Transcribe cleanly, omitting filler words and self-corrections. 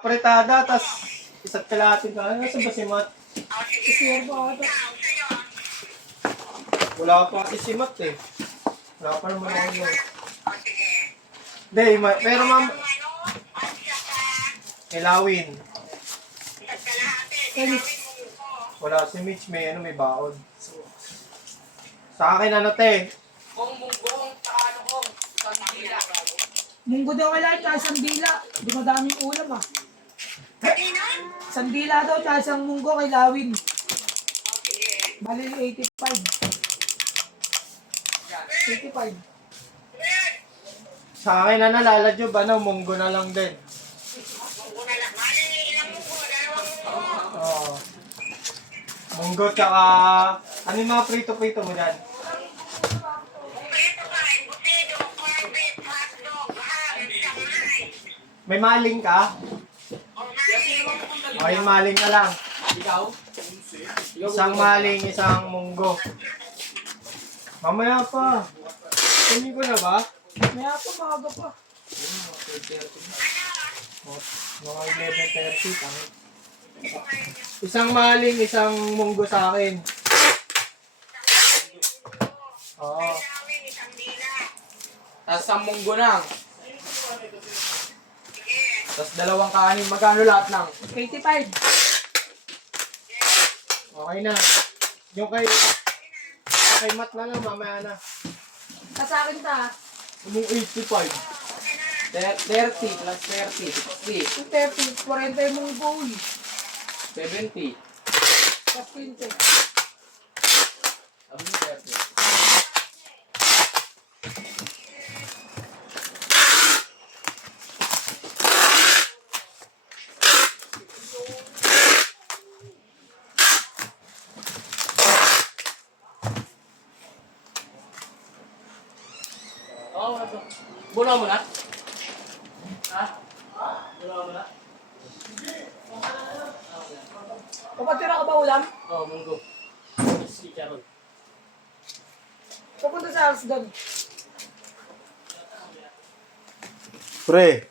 Apretada, tas isa't kalahating ka. Ano sa basimat? Sir ba ata? Wala pa kasi si Matt eh. Wala pa naman ako yun. Hindi, pero ma'am, Elawin. Wala si Mitch, may baon. Sa akin ano te? Kung munggong, ano kong, sandila. Munggo daw wala, tsaka sandila. Di madaming ulam ah. Sandila daw, tsaka isang munggo kay Lawin. Bali 85. 85. Sa akin ano, lalajob, munggo na lang din. Oo. Munggo tsaka, ano yung mga prito-prito mo dyan? May maling ka? O, yung maling na lang. Ikaw? Isang maling, isang munggo. Mamaya pa. Kunin ko na ba? Maya pa, maaga pa. Mga 11:30. Isang maling, isang munggo sa akin. Oo. Tapos ang munggo lang. Tapos dalawang kanin. Magkano lahat ng? 85. Okay na. Yung kay Matt na lang, mamaya na. Sa akin ta. Yung 85. 30 plus 30. 30. 40 yung munggo. 70. Plus 20. Sabi mo 30. Oo, wala to. Buno mo na? Ha? Buno mo na? Papatira ka ba ulam? Oo, munggo. Si Charon. Pupunta sa house doon. Pre,